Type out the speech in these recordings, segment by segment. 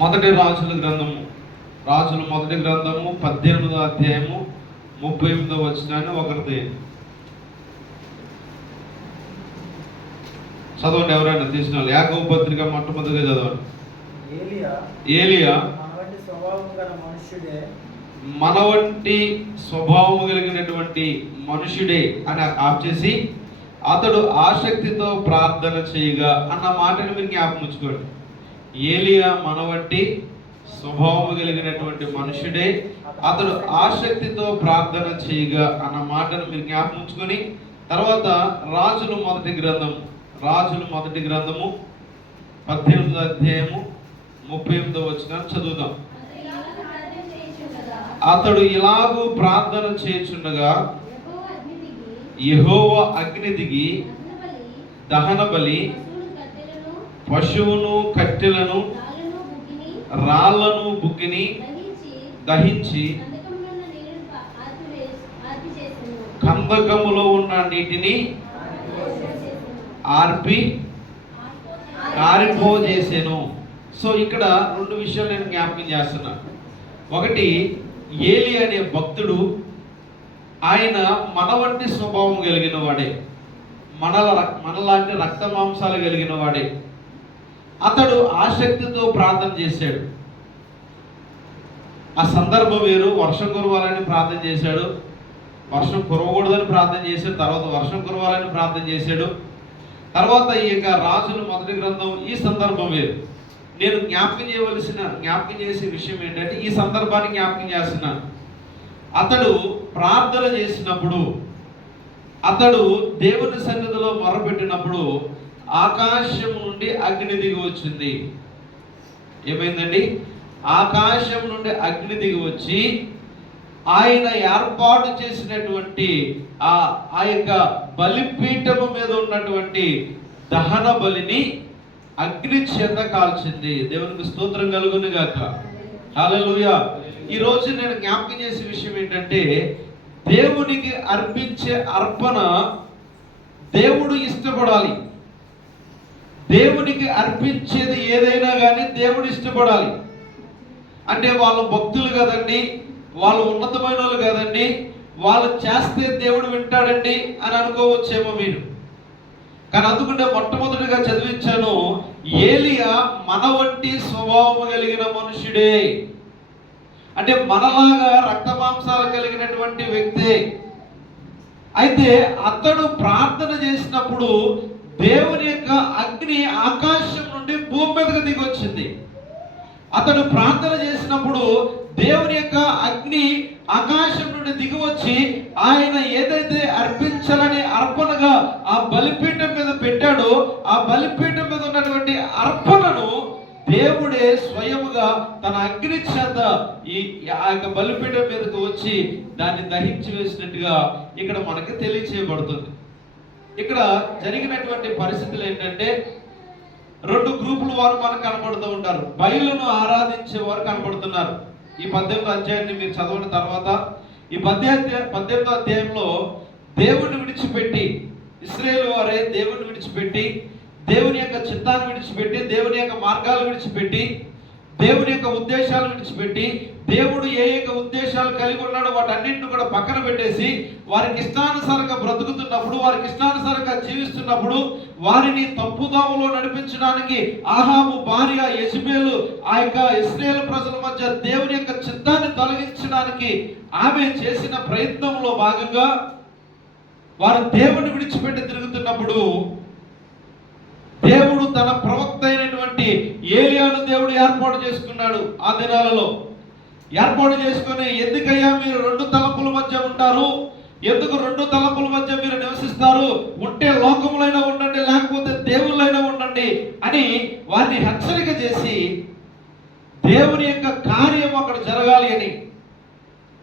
మొదటి రాజుల గ్రంథము, రాజుల మొదటి గ్రంథము 18వ అధ్యాయము 38వ వచనాన్ని ఒకరిది చదవండి. ఎవరైనా తీసిన వాళ్ళు యాకోబు పత్రిక మొట్టమొదటిగా చదవండి. ఏలియా మన వంటి స్వభావం కలిగినటువంటి మనుషుడే అని ఆప్ చేసి అతడు ఆసక్తితో ప్రార్థన చేయగా అన్న మాటను మీరు జ్ఞాపకం ఉంచుకోండి. ఏలియా మన వంటి స్వభావం కలిగినటువంటి మనుషుడే, అతడు ఆసక్తితో ప్రార్థన చేయగా అన్న మాటను మీరు జ్ఞాపకం ఉంచుకొని తర్వాత రాజుల మొదటి గ్రంథము 18వ అధ్యాయము 38వ వచనాన్ని చదువుదాం. అతడు ఇలాగూ ప్రార్థన చేయుచుండగా యెహోవా అగ్ని దిగి దహన బలి, పశువును, కట్టెలను, రాళ్లను, బుగ్గిని దహించి కందకములో ఉన్న నీటిని ఆరిపోజేసాను. సో ఇక్కడ రెండు విషయాలు నేను జ్ఞాపకం చేస్తున్నాను. ఒకటి, ఏలి అనే భక్తుడు ఆయన మన వంటి స్వభావం కలిగిన వాడే, మనలాంటి రక్త మాంసాలు కలిగిన వాడే. అతడు ఆసక్తితో ప్రార్థన చేశాడు. ఆ సందర్భం వేరు. వర్షం కురవాలని ప్రార్థన చేశాడు, వర్షం కురవకూడదని ప్రార్థన చేశాడు, తర్వాత వర్షం కురవాలని ప్రార్థన చేశాడు. తర్వాత ఈ యొక్క రాజుల మొదటి గ్రంథం ఈ సందర్భం వేరు. నేను జ్ఞాపకం చేసే విషయం ఏంటంటే ఈ సందర్భాన్ని జ్ఞాపకం చేస్తున్నాను. అతడు ప్రార్థన చేసినప్పుడు, అతడు దేవుని సన్నిధిలో మొరపెట్టినప్పుడు ఆకాశం నుండి అగ్ని దిగి వచ్చింది. ఏమైందండి? ఆకాశం నుండి అగ్ని దిగి వచ్చి ఆయన ఏర్పాటు చేసినటువంటి ఆ యొక్క బలిపీఠము మీద ఉన్నటువంటి దహన బలిని అగ్ని చేత కాల్చింది. దేవునికి స్తోత్రం కలుగును గాక. హల్లెలూయా. ఈ రోజు నేను జ్ఞాపకం చేసే విషయం ఏంటంటే దేవునికి అర్పించే అర్పణ దేవుడు ఇష్టపడాలి. దేవునికి అర్పించేది ఏదైనా కానీ దేవుడు ఇష్టపడాలి. అంటే వాళ్ళు భక్తులు కదండి, వాళ్ళు ఉన్నతమైన వాళ్ళు కదండి, వాళ్ళు చేస్తే దేవుడు వింటాడండి అని అనుకోవచ్చేమో మీరు. కానీ అందుకుంటే మొట్టమొదటిగా చదివించాను, ఏలియా మన వంటి స్వభావం కలిగిన మనుషుడే. అంటే మనలాగా రక్త మాంసాలు కలిగినటువంటి వ్యక్తే. అయితే అతడు ప్రార్థన చేసినప్పుడు దేవుని యొక్క అగ్ని ఆకాశం నుండి భూమి మీదకి దిగి వచ్చింది. అతడు ప్రార్థన చేసినప్పుడు దేవుని యొక్క అగ్ని ఆకాశం నుండి దిగి వచ్చి ఆయన ఏదైతే అర్పించాలని అర్పణగా ఆ బలిపీఠం మీద పెట్టాడో ఆ బలిపీఠం మీద ఉన్నటువంటి అర్పణను దేవుడే స్వయముగా తన అగ్ని చేత ఆ యొక్క బలిపీఠం మీదకు వచ్చి దాన్ని దహించి వేసినట్టుగా ఇక్కడ మనకి తెలియచేయబడుతుంది. ఇక్కడ జరిగినటువంటి పరిస్థితులు ఏంటంటే రెండు గ్రూపుల వారు మనకు కనబడుతూ ఉంటారు. బయలును ఆరాధించే వారు కనబడుతున్నారు. ఈ 18వ అధ్యాయాన్ని మీరు చదవని తర్వాత ఈ 18వ అధ్యాయంలో దేవుణ్ణి విడిచిపెట్టి, ఇశ్రాయేలు వారే దేవుణ్ణి విడిచిపెట్టి, దేవుని యొక్క చిత్తాన్ని విడిచిపెట్టి, దేవుని యొక్క మార్గాలు విడిచిపెట్టి, దేవుని యొక్క ఉద్దేశాలు విడిచిపెట్టి, దేవుడు ఏ యొక్క ఉద్దేశాలు కలిగి ఉన్నాడో వాటన్నింటిని కూడా పక్కన పెట్టేసి వారికి ఇష్టానుసారంగా బ్రతుకుతున్నప్పుడు, వారికి ఇష్టానుసారంగా జీవిస్తున్నప్పుడు వారిని తప్పుదాములో నడిపించడానికి ఆహాబు భార్య యెజబెలు ఆ యొక్క ఇశ్రాయేలు ప్రజల మధ్య దేవుని యొక్క చిత్తాన్ని తొలగించడానికి ఆమె చేసిన ప్రయత్నంలో భాగంగా వారు దేవుని విడిచిపెట్టి తిరుగుతున్నప్పుడు దేవుడు తన ప్రవక్త అయినటువంటి ఏలియాను దేవుడు ఏర్పాటు చేసుకున్నాడు. ఆ దినాలలో ఏర్పాటు చేసుకుని, ఎందుకయ్యా మీరు రెండు తలంపుల మధ్య ఉంటారు, ఎందుకు రెండు తలంపుల మధ్య మీరు నివసిస్తారు, ఉంటే లోకములైనా ఉండండి లేకపోతే దేవుళ్ళైనా ఉండండి అని వారిని హెచ్చరిక చేసి దేవుని యొక్క కార్యం అక్కడ జరగాలి అని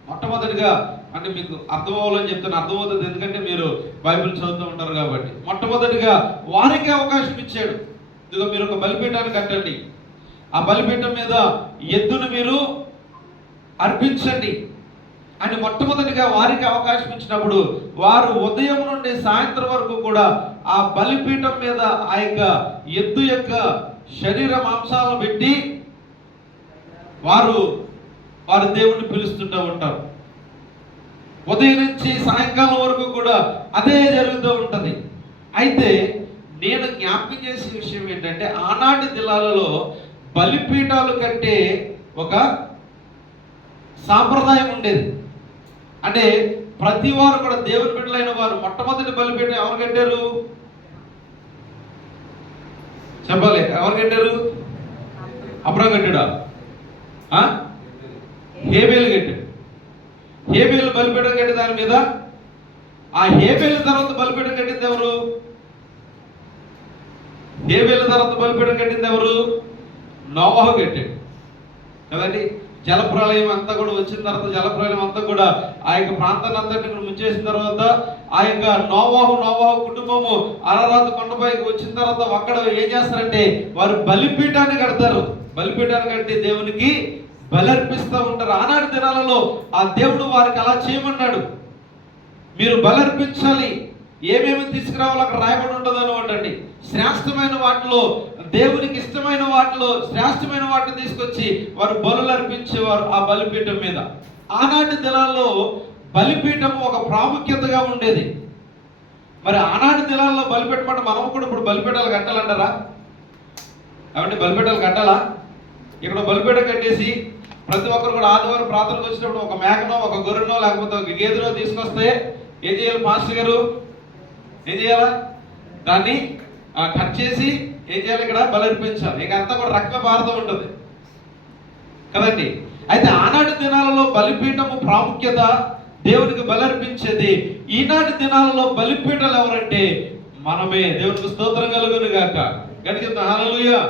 మొట్టమొదటిగా, అంటే మీకు అర్థం అవ్వాలని చెప్తాను, అర్థమవుతుంది ఎందుకంటే మీరు బైబిల్ చదువుతూ ఉంటారు కాబట్టి. మొట్టమొదటిగా వారికి అవకాశం ఇచ్చాడు. ఇదిగో మీరు ఒక బలిపీఠాన్ని కట్టండి, ఆ బలిపీఠం మీద ఎద్దును మీరు అర్పించండి అని మొట్టమొదటిగా వారికి అవకాశం ఇచ్చినప్పుడు వారు ఉదయం నుండి సాయంత్రం వరకు కూడా ఆ బలిపీఠం మీద ఆ యొక్క ఎద్దు యొక్క శరీర మాంసాలను పెట్టి వారు దేవుణ్ణి పిలుస్తుంటూ ఉంటారు. ఉదయం నుంచి సాయంకాలం వరకు కూడా అదే జరుగుతూ ఉంటుంది. అయితే నేను జ్ఞాపకం చేసే విషయం ఏంటంటే, ఆనాటి దినాలలో బలిపీఠాలు కట్టే ఒక సాంప్రదాయం ఉండేది. అంటే ప్రతి వారు కూడా దేవుని బిడ్డలైన వారు మొట్టమొదటి బలిపీఠం ఎవరు కట్టారు చెప్పాలి? ఎవరు కట్టారు? అబ్రహాం కట్టాడా? హేబేలు కట్టాడు. హేబేలు బలిపీఠం కట్టి దాని మీద, ఆ హేబేలు తర్వాత బలిపీఠం కట్టింది ఎవరు? హేబేలు తర్వాత బలిపీఠం కట్టింది ఎవరు? నోవాహు కట్టాడు కదండి. జలప్రలయం అంతా కూడా వచ్చిన తర్వాత, జలప్రలయం అంతా కూడా ఆ యొక్క ప్రాంతాన్ని అంతటిని ముంచేసిన తర్వాత, ఆ యొక్క నోవాహు కుటుంబము అరారాతు కొండపైకి వచ్చిన తర్వాత అక్కడ ఏం చేస్తారంటే వారు బలిపీఠాన్ని కడతారు. బలిపీఠాన్ని కట్టి దేవునికి బలర్పిస్తూ ఉంటారు. ఆనాటి దినాలలో ఆ దేవుడు వారికి అలా చేయమన్నాడు. మీరు బలర్పించాలి, ఏమేమి తీసుకురావాలో అక్కడ రాయబడి ఉంటుంది అనమాట అండి. శ్రేష్టమైన వాటిలో, దేవునికి ఇష్టమైన వాటిలో శ్రేష్టమైన వాటిని తీసుకొచ్చి వారు బలులు అర్పించేవారు ఆ బలిపీఠం మీద. ఆనాటి దినాల్లో బలిపీఠం ఒక ప్రాముఖ్యతగా ఉండేది. మరి ఆనాటి దినాల్లో బలిపీఠం మనం కూడా ఇప్పుడు బలిపీఠాలు కట్టాలంటారా? కాబట్టి బలిపీఠాలు కట్టాలా? ఇక్కడ బలిపీఠం కట్టేసి ప్రతి ఒక్కరు కూడా ఆదివారం ప్రార్థనకు వచ్చినప్పుడు ఒక మేకనో, ఒక గొర్రెనో, లేకపోతే ఒక గేదెనో తీసుకొస్తే ఏం చేయాలి? మాస్టర్ గారు ఏం చేయాలా? దాన్ని కట్ చేసి ఏం చేయాలి? ఇక్కడ బలర్పించాలి. ఇక అంతా కూడా రక్త పారుతూ ఉంటుంది కదండి. అయితే ఆనాటి దినాలలో బలిపీఠము ప్రాముఖ్యత, దేవునికి బలర్పించేది. ఈనాటి దినాలలో బలిపీఠాలు ఎవరంటే మనమే. దేవునికి స్తోత్రం కలుగును గాక. గట్టిగా హల్లెలూయా,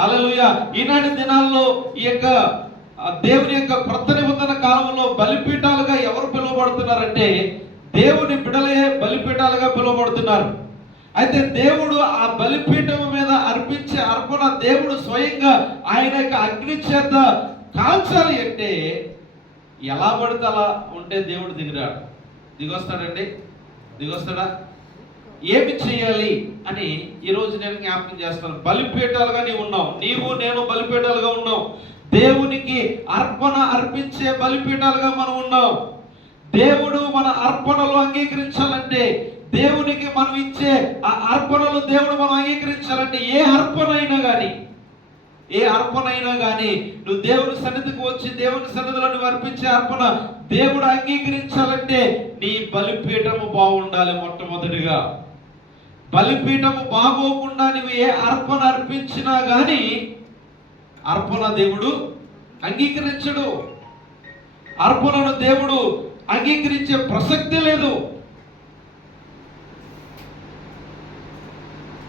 హల్లెలూయా. ఈనాటి దినాల్లో ఈ యొక్క దేవుని యొక్క క్రొత్త నిబంధన కాలంలో బలిపీఠాలుగా ఎవరు పిలువబడుతున్నారంటే దేవుని బిడ్డలే బలిపీఠాలుగా పిలువబడుతున్నారు. అయితే దేవుడు ఆ బలిపీఠం మీద అర్పించే అర్పణ దేవుడు స్వయంగా ఆయన యొక్క అగ్ని చేత కాల్చాలి అంటే ఎలా పడితే అలా ఉంటే దేవుడు దిగొస్తాడండి? దిగొస్తాడా? ఏమి చేయాలి అని ఈరోజు నేను జ్ఞాపకం చేస్తాను. బలిపీఠాలుగా నీవు ఉన్నావు, నీవు నేను బలిపీఠాలుగా ఉన్నావు. దేవునికి అర్పణ అర్పించే బలిపీఠాలుగా మనం ఉన్నాం. దేవుడు మన అర్పణలు అంగీకరించాలంటే, దేవునికి మనం ఇచ్చే ఆ అర్పణలు దేవుడు మనం అంగీకరించాలంటే, ఏ అర్పణ అయినా కానీ నువ్వు దేవుని సన్నిధికి వచ్చి దేవుని సన్నిధిలో నువ్వు అర్పించే అర్పణ దేవుడు అంగీకరించాలంటే నీ బలిపీఠము బాగుండాలి. మొట్టమొదటిగా బలిపీఠము బాగోకుండా నువ్వు ఏ అర్పణ అర్పించినా కానీ అర్పణ దేవుడు అంగీకరించడు. అర్పణను దేవుడు అంగీకరించే ప్రసక్తి లేదు.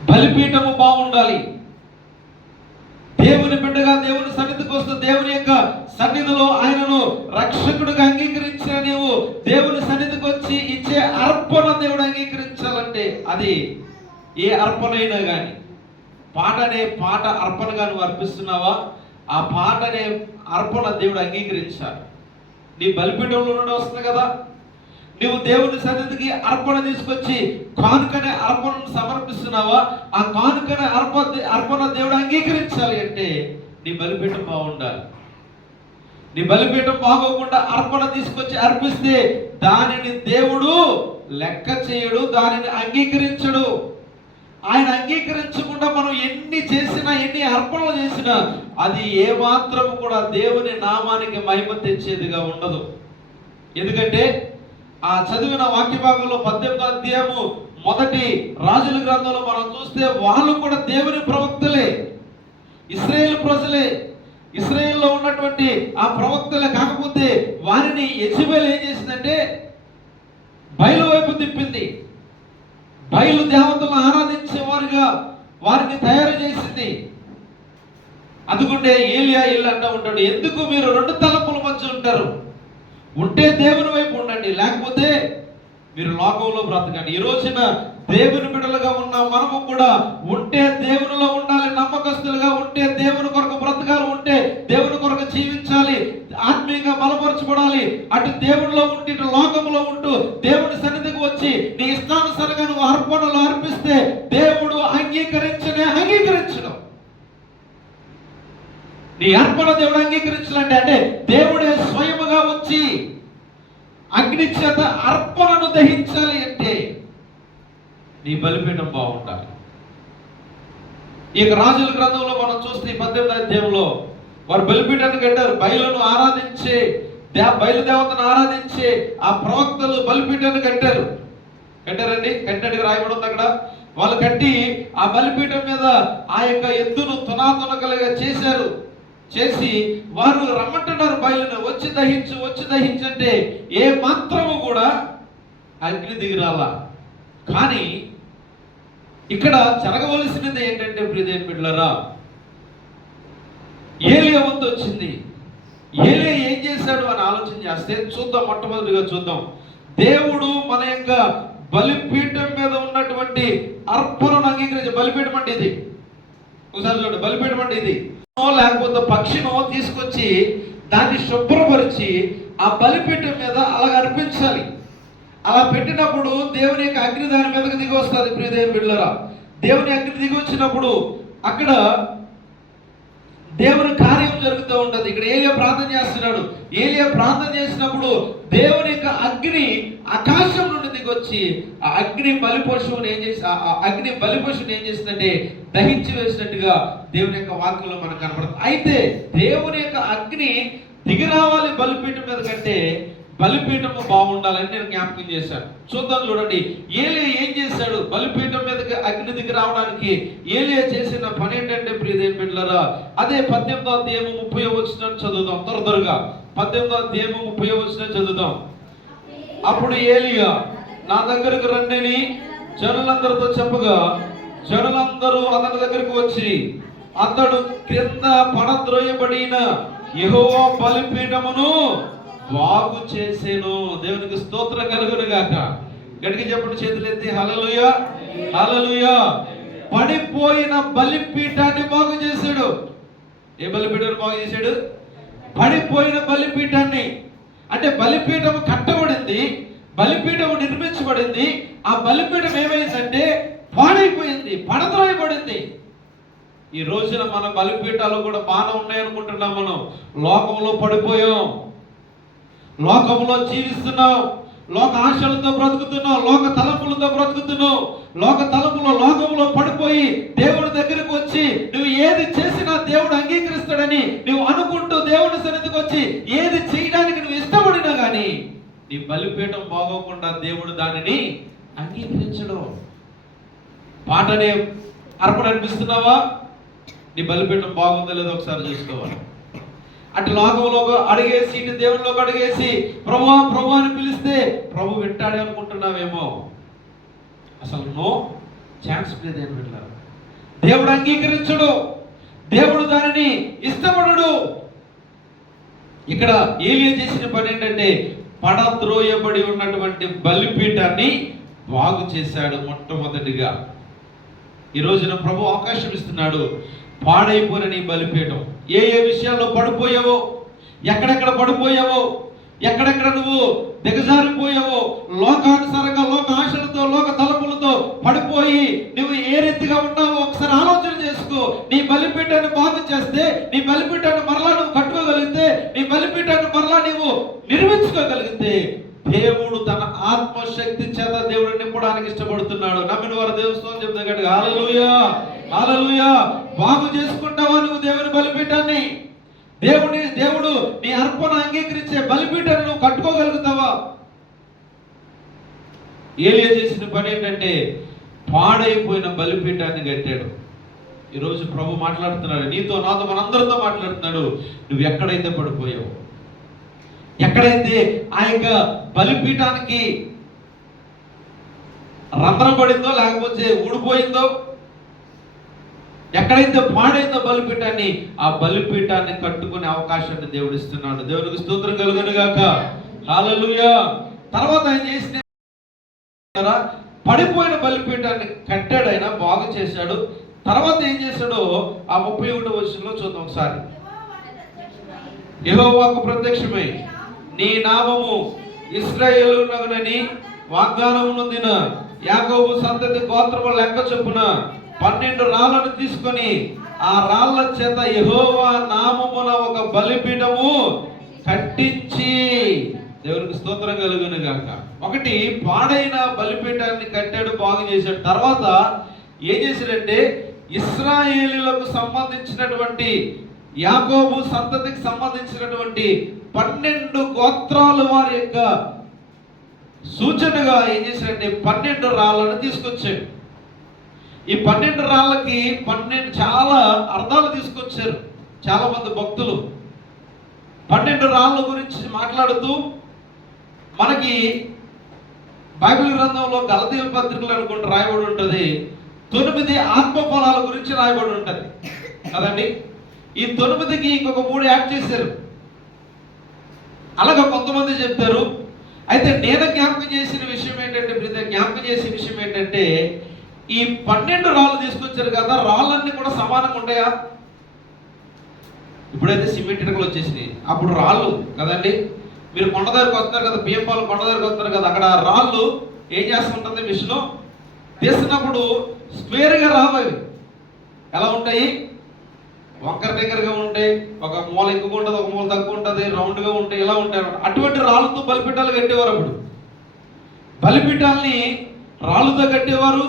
బలిపీఠము బాగుండాలి. దేవుని బిడ్డగా దేవుని సన్నిధికి వస్తూ దేవుని యొక్క సన్నిధిలో ఆయనను రక్షకుడిగా అంగీకరించిన నీవు దేవుని సన్నిధికి వచ్చి ఇచ్చే అర్పణ దేవుడు అంగీకరించాలంటే అది ఏ అర్పణ అయినా కానీ, పాట అనే పాట అర్పణగా నువ్వు అర్పిస్తున్నావా, ఆ పాట అనే అర్పణ దేవుడు అంగీకరించాలి. నీ బలిపీఠంలో నుండి వస్తుంది కదా, నువ్వు దేవుని సన్నిధికి అర్పణ తీసుకొచ్చి కానుకనే అర్పణను సమర్పిస్తున్నావా, ఆ కానుకనే అర్పణ దేవుడు అంగీకరించాలి అంటే నీ బలిపీఠం బాగుండాలి. నీ బలిపీఠం బాగోకుండా అర్పణ తీసుకొచ్చి అర్పిస్తే దానిని దేవుడు లెక్క చేయడు, దానిని అంగీకరించడు. ఆయన అంగీకరించకుండా మనం ఎన్ని చేసినా, ఎన్ని అర్పణలు చేసినా అది ఏమాత్రం కూడా దేవుని నామానికి మహిమ తెచ్చేదిగా ఉండదు. ఎందుకంటే ఆ చదివిన వాక్య భాగంలో 18వ అధ్యాయము 1 రాజుల గ్రంథంలో మనం చూస్తే వాళ్ళు కూడా దేవుని ప్రవక్తలే, ఇశ్రాయేలు ప్రజలే, ఇశ్రాయేల్లో ఉన్నటువంటి ఆ ప్రవక్తలే. కాకపోతే వారిని యెజబెల్ ఏం చేసిందంటే బయలు వైపు తిప్పింది. బయలు దేవతలను ఆరాధించే వారుగా వారిని తయారు చేసింది. అందుకుంటే ఏలియా అంటూ ఉంటాడు, ఎందుకు మీరు 2 తలంపుల మధ్య ఉంటారు? ఉంటే దేవుని వైపు ఉండండి, లేకపోతే మీరు లోకంలో బ్రతకండి. ఈ రోజున దేవుని బిడ్డలుగా ఉన్న మనము కూడా ఉంటే దేవునిలో ఉండాలి, నమ్మకస్తులుగా ఉంటే దేవుని కొరకు బ్రతకాలి, ఉంటే దేవుని కొరకు జీవించాలి, ఆత్మీయంగా బలపరచబడాలి. అటు దేవునిలో ఉండి ఇటు లోకంలో ఉంటూ దేవుని సన్నిధికి వచ్చి నీ ఇష్టానుసారంగా నువ్వు అర్పణలు అర్పిస్తే దేవుడు అంగీకరించడం. నీ అర్పణ దేవుడు అంగీకరించాలంటే అంటే దేవుడే స్వయముగా వచ్చి అగ్ని చేత అర్పణను దహించాలి అంటే నీ బలిపీఠం బాగుండాలి. ఇక రాజుల గ్రంథంలో మనం చూస్తే 18వ అధ్యాయంలో వారు బలిపీఠాన్ని కట్టారు. బయలును ఆరాధించే బయలుదేవతను ఆరాధించే ఆ ప్రవక్తలు బలిపీఠాన్ని కట్టారండి. కట్టినట్టుగా రాయబడి ఉంది అక్కడ. వాళ్ళు కట్టి ఆ బలిపీఠం మీద ఆ యొక్క ఎద్దును తునాతునకలుగా చేసి వారు రమ్మంటున్నారు బయలును, వచ్చి దహించు అంటే ఏ మాత్రము కూడా అగ్ని దిగిరాల. కానీ ఇక్కడ జరగవలసినది ఏంటంటే ప్రియమైన బిడ్డలారా, ఏలియా వంతు వచ్చింది. ఏలియా ఏం చేశాడు అని ఆలోచన చేస్తే చూద్దాం. మొట్టమొదటిగా చూద్దాం, దేవుడు మన యొక్క బలిపీఠం మీద ఉన్నటువంటి అర్పణను అంగీకరించే బలిపీఠం అంటే ఇది. ఒకసారి చూడండి, బలిపీఠం అంటే ఇది. లేకపోతే పక్షినో తీసుకొచ్చి దాన్ని శుభ్రపరిచి ఆ బలిపీఠం మీద అలాగ అర్పించాలి. అలా పెట్టినప్పుడు దేవుని యొక్క అగ్ని దాని మీదకి దిగి వస్తుంది. ప్రియమైన బిడ్డలారా, దేవుని అగ్ని దిగి వచ్చినప్పుడు అక్కడ దేవుని కార్యం జరుగుతూ ఉంటుంది. ఇక్కడ ఏలియా ప్రార్థన చేస్తున్నాడు. ఏలియా ప్రార్థన చేసినప్పుడు దేవుని యొక్క అగ్ని ఆకాశం నుండి దిగొచ్చి ఆ అగ్ని బలిపశువుని ఏం చేసిందంటే దహించి వేసినట్టుగా దేవుని యొక్క వాక్యంలో మనకు కనపడుతుంది. అయితే దేవుని యొక్క అగ్ని దిగి రావాలి బలిపీఠం మీద కంటే బలిపీఠము బాగుండాలని నేను జ్ఞాపకం చేశాను. చూద్దాం, చూడండి ఏలియా ఏం చేశాడు. బలిపీఠం మీదకి అగ్ని దిగి రావడానికి ఏలియా చేసిన పని ఏంటంటే ప్రియమైన బిడ్డలారా, అదే 18వ అధ్యాయము 30వ వచనం చదువుదాం. త్వరగా 18వ అధ్యాయము 30వ వచనం చదువుదాం. అప్పుడు ఏలియా నా దగ్గరకు రండిని జనులందరితో చెప్పగా జనులందరూ అతని దగ్గరకు వచ్చి అతడు క్రింద పడద్రోయబడిన యెహోవా బలిపీఠమును బాగు చేసేను. దేవునికి స్తోత్రం కలుగును గాక. గట్టిగా చెప్పండి, చేతులు ఎత్తి హల్లెలూయా హల్లెలూయా. పడిపోయిన బలిపీఠాన్ని బాగు చేశాడు. ఏ బలిపీఠాన్ని బాగు చేశాడు? పడిపోయిన బలిపీఠాన్ని. అంటే బలిపీఠం కట్టబడింది, బలిపీఠం నిర్మించబడింది. ఆ బలిపీఠం ఏమైందంటే పాడైపోయింది, పడద్రోయబడింది. ఈ రోజున మన బలిపీఠాలు కూడా బాగా ఉన్నాయనుకుంటున్నాం. మనం లోకంలో పడిపోయాం, లోకంలో జీవిస్తున్నాం, లోక ఆశలతో బ్రతుకుతున్నాం, లోక తలంపులతో బ్రతుకుతున్నాం. లోకంలో పడిపోయి దేవుడి దగ్గరకు వచ్చి నువ్వు ఏది చేసినా దేవుడు అంగీకరిస్తాడని నువ్వు అనుకుంటూ దేవుడి సన్నిధికి వచ్చి ఏది చేయడానికి నువ్వు ఇష్టపడినా కానీ నీ బలిపీఠం బాగోకుండా దేవుడు దానిని అంగీకరించడం. పాటనే అర్పణ అనిపిస్తున్నావా? నీ బలిపీఠం బాగుందో లేదో ఒకసారి చూసుకోవాలి. అటు లోకంలో అడిగేసి ఇటు దేవునిలోకి అడిగేసి ప్రభువా ప్రభు అని పిలిస్తే ప్రభు వింటాడే అనుకుంటున్నావేమో. అసలు నో ఛాన్స్ లేదేం పెట్టారు. దేవుడు అంగీకరించడు, దేవుడు దానిని ఇష్టపడడు. ఇక్కడ ఏలియా చేసిన పని ఏంటంటే పడద్రోయబడి ఉన్నటువంటి బలిపీఠాన్ని బాగు చేశాడు. మొట్టమొదటిగా ఈ రోజున ప్రభు అవకాశం ఇస్తున్నాడు. పాడైపోయిన నీ బలిపీఠం, ఏ విషయాల్లో పడిపోయావో, ఎక్కడెక్కడ పడిపోయావో, ఎక్కడెక్కడ నువ్వు దిగజారిపోయావో, లోకానుసారంగా లోక ఆశలతో లోక తలపులతో పడిపోయి నువ్వు ఏ రీతిగా ఉన్నావో ఒకసారి ఆలోచన చేసుకో. నీ బలిపీఠాన్ని బాగు చేస్తే, నీ బలిపీఠాన్ని మరలా నువ్వు కట్టుకోగలిగితే, నీ బలిపీఠాన్ని మరలా నువ్వు నిర్మించుకోగలిగితే దేవుడు తన ఆత్మశక్తి చేత దేవుడు నింపడానికి ఇష్టపడుతున్నాడు. నమ్మిన వారు దేవుని చెప్తే గట్టిగా హల్లెలూయా హల్లెలూయా. బాగు చేసుకుంటావా నువ్వు దేవుని బలిపీఠాన్ని? దేవుడు నీ అర్పణ అంగీకరించే బలిపీఠాన్ని నువ్వు కట్టుకోగలుగుతావా? ఏలియా చేసిన పని ఏంటంటే పాడైపోయిన బలిపీఠాన్ని కట్టాడు. ఈరోజు ప్రభు మాట్లాడుతున్నాడు నీతో, నాతో, మనందరితో మాట్లాడుతున్నాడు. నువ్వు ఎక్కడైతే పడిపోయావు, ఎక్కడైతే ఆ యొక్క బలిపీఠానికి రంధ్రం పడిందో లేకపోతే ఊడిపోయిందో, ఎక్కడైతే పాడైందో బలిపీఠాన్ని, ఆ బలిపీఠాన్ని కట్టుకునే అవకాశాన్ని దేవుడు ఇస్తున్నాడు. దేవునికి స్తోత్రం కలుగును గాక. హల్లెలూయా. తర్వాత ఆయన చేసిన పడిపోయిన బలిపీఠాన్ని కట్టాడు, ఆయన బాగు చేశాడు. తర్వాత ఏం చేశాడో ఆ 31వ వచనంలో చూద్దాం ఒకసారి. యెహోవాకు ప్రత్యక్షమై నీ నామము ఇశ్రాయేలునగునని వాగ్దానము నొందిన యాకోబు సంతతి గోత్రముల లెక్క చొప్పున 12 రాళ్లను తీసుకొని ఆ రాళ్ళ చేత యెహోవా నామమున ఒక బలిపీఠము కట్టించి, దేవునికి స్తోత్రం కలుగును గాక. ఒకటి పాడైన బలిపీఠాన్ని కట్టాడు, బాగు చేశాడు. తర్వాత ఏం చేశాడంటే ఇశ్రాయేలీయులకు సంబంధించినటువంటి, యాకోబు సంతతికి సంబంధించినటువంటి 12 గోత్రాల వారి యొక్క సూచనగా ఏం చేశాడంటే 12 రాళ్ళను తీసుకొచ్చాడు. ఈ 12 రాళ్ళకి 12 చాలా అర్థాలు తీసుకొచ్చారు చాలా మంది భక్తులు. 12 రాళ్ళ గురించి మాట్లాడుతూ మనకి బైబిల్ గ్రంథంలో గలతీయుల పత్రికలు అనుకుంటూ రాయబడి ఉంటుంది, 9 ఆత్మఫలాల గురించి రాయబడి ఉంటుంది కదండి. ఈ 9కి ఇంకొక 3 యాడ్ చేశారు. అలాగా కొంతమంది చెప్తారు. అయితే నేను జ్ఞాపకం చేసిన విషయం ఏంటంటే ఈ 12 రాళ్ళు తీసుకొచ్చారు కదా, రాళ్ళన్నీ కూడా సమానంగా ఉంటాయా? ఇప్పుడైతే సిమెంట్ ఇటుకలు వచ్చేసినాయి, అప్పుడు రాళ్ళు కదండి. మీరు కొండ దగ్గరకు వస్తున్నారు కదా, బియ్యంపాలు కొండ దగ్గరకు వస్తున్నారు కదా, అక్కడ రాళ్ళు ఏం చేస్తుంటుంది, మిషన్ తీసినప్పుడు స్క్వేర్గా రావాలి. ఎలా ఉంటాయి? వంకర దగ్గరగా ఉంటాయి, ఒక మూల ఎక్కువ ఉంటుంది, ఒక మూల తక్కువ ఉంటుంది, రౌండ్గా ఉంటాయి, ఇలా ఉంటాయి. అటువంటి రాళ్ళతో బలిపీఠాలు కట్టేవారు. అప్పుడు బలిపీఠాలని రాళ్ళతో కట్టేవారు,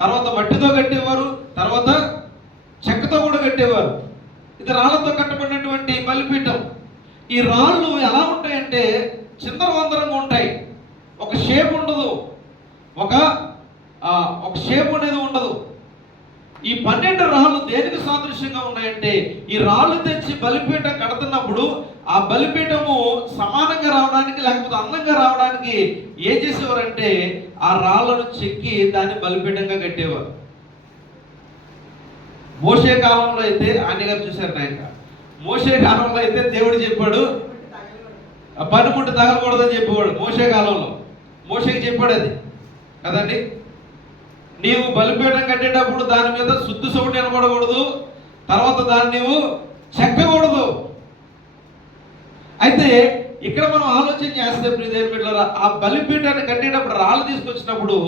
తర్వాత మట్టితో కట్టేవారు, తర్వాత చెక్కతో కూడా కట్టేవారు. ఇది రాళ్ళతో కట్టబడినటువంటి బలిపీఠం. ఈ రాళ్ళు ఎలా ఉంటాయంటే చిందరవందరంగా ఉంటాయి, ఒక షేప్ ఉండదు, ఒక షేప్ అనేది ఉండదు. ఈ 12 రాళ్ళు దేనికి సాదృశ్యంగా ఉన్నాయంటే, ఈ రాళ్ళు తెచ్చి బలిపీఠం కడుతున్నప్పుడు ఆ బలిపీఠము సమానంగా రావడానికి, లేకపోతే అందంగా రావడానికి ఏం చేసేవారంటే ఆ రాళ్ళను చెక్కి దాన్ని బలిపీఠంగా కట్టేవారు. మోషే కాలంలో అయితే ఆయన గారు చూశారు నాయన, మోషే కాలంలో అయితే దేవుడు చెప్పాడు పనిముట్టు తగలకూడదని చెప్పేవాడు. మోషే కాలంలో మోషేకి చెప్పాడు అది కదండి. నీవు బలిపీఠం కట్టేటప్పుడు దాని మీద శుద్ధ సౌండ్ వినబడకూడదు, తర్వాత దాన్ని నీవు చెక్కకూడదు. అయితే ఇక్కడ మనం ఆలోచన చేస్తే ప్రియమైన బిడ్డలారా, ఆ బలిపీఠాన్ని కట్టేటప్పుడు రాళ్ళు తీసుకొచ్చినప్పుడు